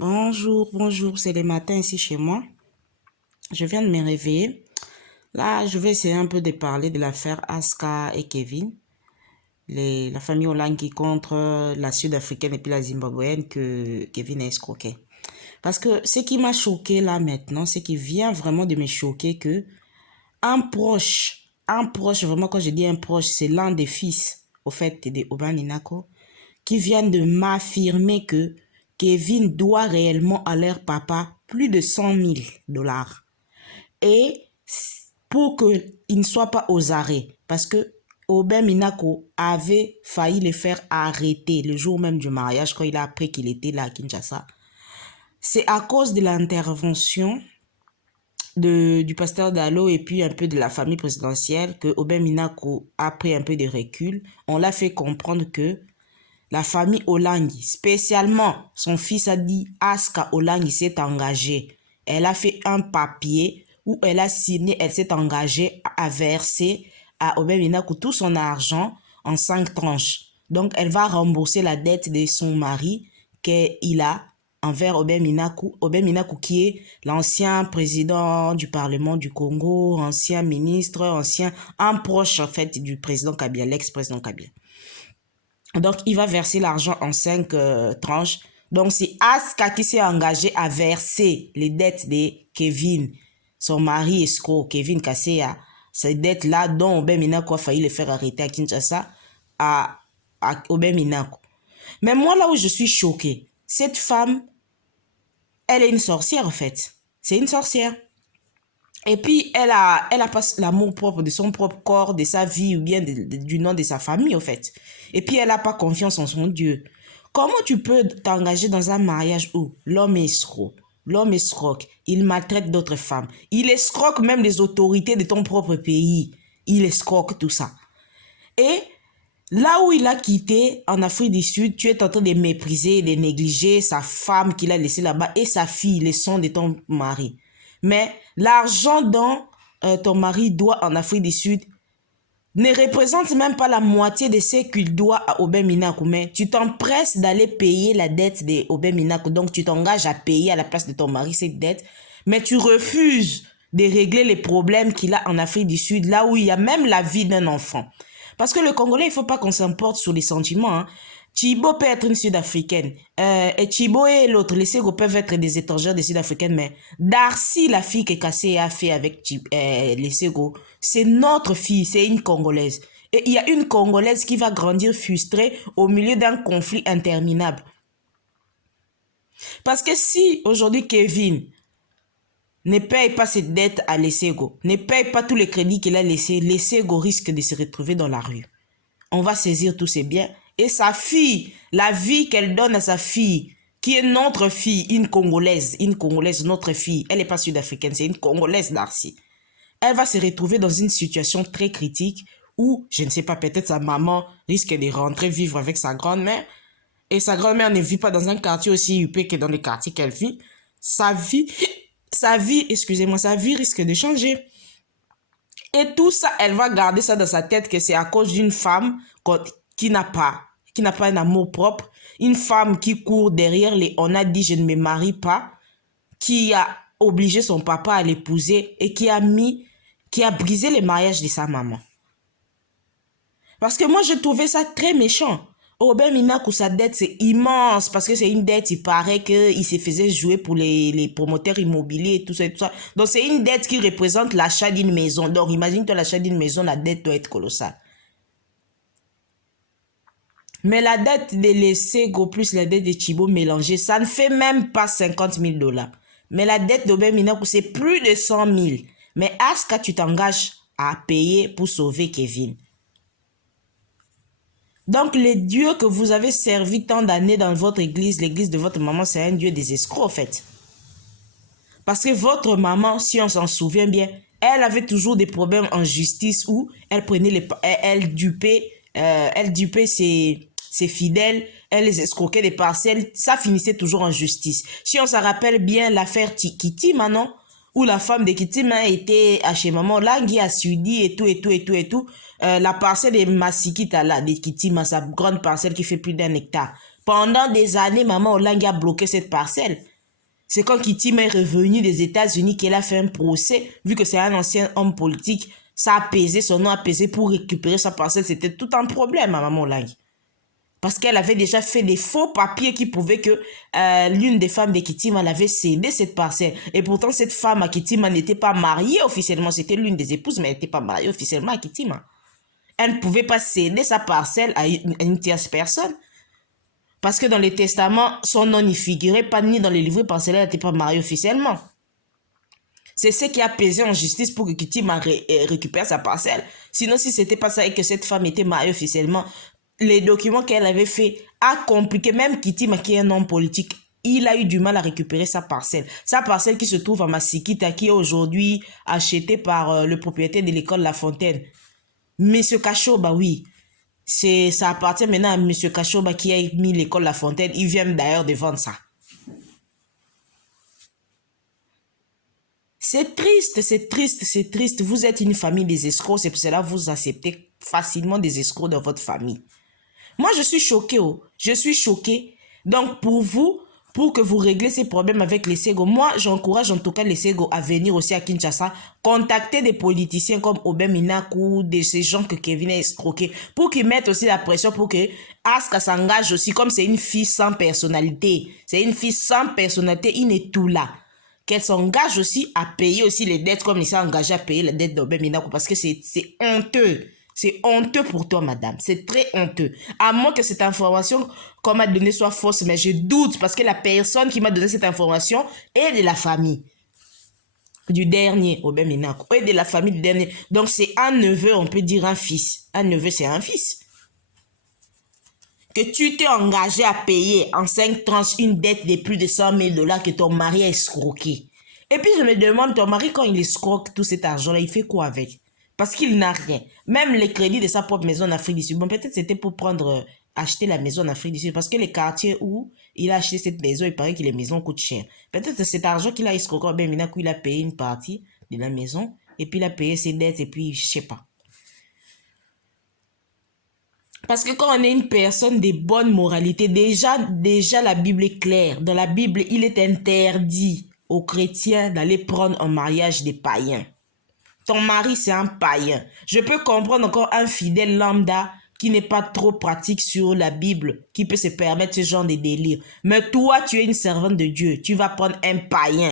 Bonjour, c'est le matin ici chez moi. Je viens de me réveiller. Là, je vais essayer un peu de parler de l'affaire Aska et Kevin. La famille Olangi contre la Sud-Africaine et puis la Zimbabwéenne que Kevin a escroqué. Parce que ce qui m'a choqué là maintenant, c'est qu'il vient vraiment de me choquer que un proche, vraiment quand je dis un proche, c'est l'un des fils, au fait, de Oban Inako, qui vient de m'affirmer que Kevin doit réellement à leur papa plus de 100 000 dollars. Et pour qu'il ne soit pas aux arrêts, parce que Oben Minako avait failli le faire arrêter le jour même du mariage quand il a appris qu'il était là à Kinshasa. C'est à cause de l'intervention du pasteur Dallot et puis un peu de la famille présidentielle que Oben Minako a pris un peu de recul. On l'a fait comprendre que la famille Olangi, spécialement son fils a dit Aska Olangi s'est engagée. Elle a fait un papier où elle a signé, elle s'est engagée à verser à Oben Minaku tout son argent en 5 tranches. Donc elle va rembourser la dette de son mari qu'il a envers Oben Minaku qui est l'ancien président du Parlement du Congo, ancien ministre, un proche en fait du président Kabila, l'ex-président Kabila. Donc, il va verser l'argent en 5 tranches. Donc, c'est Aska qui s'est engagé à verser les dettes de Kevin, son mari escroc, Kevin Kasseya, ces dettes-là dont Oben Minako a failli le faire arrêter à Kinshasa, à Oben Minako. Mais moi, là où je suis choquée, cette femme, elle est une sorcière en fait. C'est une sorcière. Et puis, elle a pas l'amour propre de son propre corps, de sa vie ou bien du nom de sa famille, en fait. Et puis, elle n'a pas confiance en son Dieu. Comment tu peux t'engager dans un mariage où l'homme est escroc, l'homme escroque, il maltraite d'autres femmes, il escroque même les autorités de ton propre pays, il escroque tout ça. Et là où il a quitté en Afrique du Sud, tu es en train de mépriser, de négliger sa femme qu'il a laissée là-bas et sa fille, les sons de ton mari. Mais l'argent dont ton mari doit en Afrique du Sud ne représente même pas la moitié de ce qu'il doit à Oben Minaku. Mais tu t'empresses d'aller payer la dette de Oben Minaku. Donc tu t'engages à payer à la place de ton mari cette dette. Mais tu refuses de régler les problèmes qu'il a en Afrique du Sud, là où il y a même la vie d'un enfant. Parce que le Congolais, il ne faut pas qu'on s'importe sur les sentiments. Hein. Chibo peut être une Sud-Africaine. Et Chibo et l'autre, les Sego peuvent être des étrangères des Sud-Africaines. Mais Darcy, la fille que Kassé a fait avec les Sego, c'est notre fille, c'est une Congolaise. Et il y a une Congolaise qui va grandir frustrée au milieu d'un conflit interminable. Parce que si aujourd'hui Kevin ne paye pas ses dettes à l'Essego, ne paye pas tous les crédits qu'il a laissés, l'Essego risque de se retrouver dans la rue. On va saisir tous ses biens. Et sa fille, la vie qu'elle donne à sa fille, qui est notre fille, une Congolaise, notre fille, elle n'est pas sud-africaine, c'est une Congolaise, Darcy. Elle va se retrouver dans une situation très critique où, je ne sais pas, peut-être sa maman risque de rentrer vivre avec sa grand-mère. Et sa grand-mère ne vit pas dans un quartier aussi huppé que dans le quartier qu'elle vit. Sa vie, sa vie risque de changer. Et tout ça, elle va garder ça dans sa tête que c'est à cause d'une femme qui n'a pas un amour propre, une femme qui court derrière les on a dit je ne me marie pas, qui a obligé son papa à l'épouser et qui a brisé le mariage de sa maman. Parce que moi, je trouvais ça très méchant. Oben Minaku, sa dette, c'est immense parce que c'est une dette, il paraît qu'il se faisait jouer pour les promoteurs immobiliers et tout ça, et tout ça. Donc, c'est une dette qui représente l'achat d'une maison. Donc, imagine-toi l'achat d'une maison, la dette doit être colossale. Mais la dette de l'Essego plus la dette de Chibo mélangée, ça ne fait même pas 50 000 dollars. Mais la dette d'Oben Minaku, c'est plus de 100 000. Mais Aska, tu t'engages à payer pour sauver Kevin. Donc, le Dieu que vous avez servi tant d'années dans votre église, l'église de votre maman, c'est un Dieu des escrocs, en fait. Parce que votre maman, si on s'en souvient bien, elle avait toujours des problèmes en justice où elle prenait elle dupait ses fidèles, elle les escroquait des parcelles, ça finissait toujours en justice. Si on se rappelle bien l'affaire Kitty, maintenant, où la femme de Kitty était chez maman, Langui a suivi et tout. La parcelle de Masikita, là, de Kitty, sa grande parcelle qui fait plus d'1 hectare. Pendant des années, maman Olangi a bloqué cette parcelle. C'est quand Kitima est revenu des États-Unis qu'elle a fait un procès, vu que c'est un ancien homme politique. Ça a pesé, son nom a pesé pour récupérer sa parcelle. C'était tout un problème à Maman Olangi. Parce qu'elle avait déjà fait des faux papiers qui prouvaient que l'une des femmes de Kitima l'avait cédé cette parcelle. Et pourtant, cette femme à Kitima n'était pas mariée officiellement. C'était l'une des épouses, mais elle n'était pas mariée officiellement à Kitima. Elle ne pouvait pas céder sa parcelle à une tierce personne. Parce que dans les testaments, son nom n'y figurait pas, ni dans les livrets parcellaires, elle n'était pas mariée officiellement. C'est ce qui a pesé en justice pour que Kitima récupère sa parcelle. Sinon, si ce n'était pas ça et que cette femme était mariée officiellement, les documents qu'elle avait fait a compliqué. Même Kitima, qui est un homme politique, il a eu du mal à récupérer sa parcelle. Sa parcelle qui se trouve à Masikita, qui est aujourd'hui achetée par le propriétaire de l'école La Fontaine. Monsieur Kachoba, oui. Ça appartient maintenant à Monsieur Kachoba qui a mis l'école La Fontaine. Il vient d'ailleurs de vendre ça. C'est triste, c'est triste, c'est triste. Vous êtes une famille des escrocs, c'est pour cela que vous acceptez facilement des escrocs dans votre famille. Moi, je suis choquée, oh. Je suis choquée. Donc, pour vous, pour que vous réglez ces problèmes avec les Sego, moi, j'encourage en tout cas les Sego à venir aussi à Kinshasa, contacter des politiciens comme Obem Minaku, de ces gens que Kevin a escroqués, pour qu'ils mettent aussi la pression pour que Aska s'engage aussi, comme c'est une fille sans personnalité. C'est une fille sans personnalité, il n'est tout là. Qu'elle s'engage aussi à payer aussi les dettes comme il s'est engagé à payer les dettes d'Obem Minaku, parce que c'est honteux. C'est honteux pour toi, madame. C'est très honteux. À moins que cette information qu'on m'a donnée soit fausse, mais je doute parce que la personne qui m'a donné cette information est de la famille du dernier, Obem Minaku, est de la famille du dernier. Donc, c'est un neveu, on peut dire un fils. Un neveu, c'est un fils. Que tu t'es engagé à payer en 5 tranches une dette de plus de 100 000 $ que ton mari a escroqué. Et puis, je me demande, ton mari, quand il escroque tout cet argent-là, il fait quoi avec? Parce qu'il n'a rien. Même les crédits de sa propre maison en Afrique du Sud. Bon, peut-être c'était pour acheter la maison en Afrique du Sud. Parce que les quartiers où il a acheté cette maison, il paraît que les maisons coûtent cher. Peut-être cet argent qu'il a escroqué, ben maintenant qu'il a payé une partie de la maison. Et puis il a payé ses dettes et puis je sais pas. Parce que quand on est une personne de bonne moralité, déjà la Bible est claire. Dans la Bible, il est interdit aux chrétiens d'aller prendre en mariage des païens. Ton mari, c'est un païen. Je peux comprendre encore un fidèle lambda qui n'est pas trop pratique sur la Bible, qui peut se permettre ce genre de délire. Mais toi, tu es une servante de Dieu. Tu vas prendre un païen.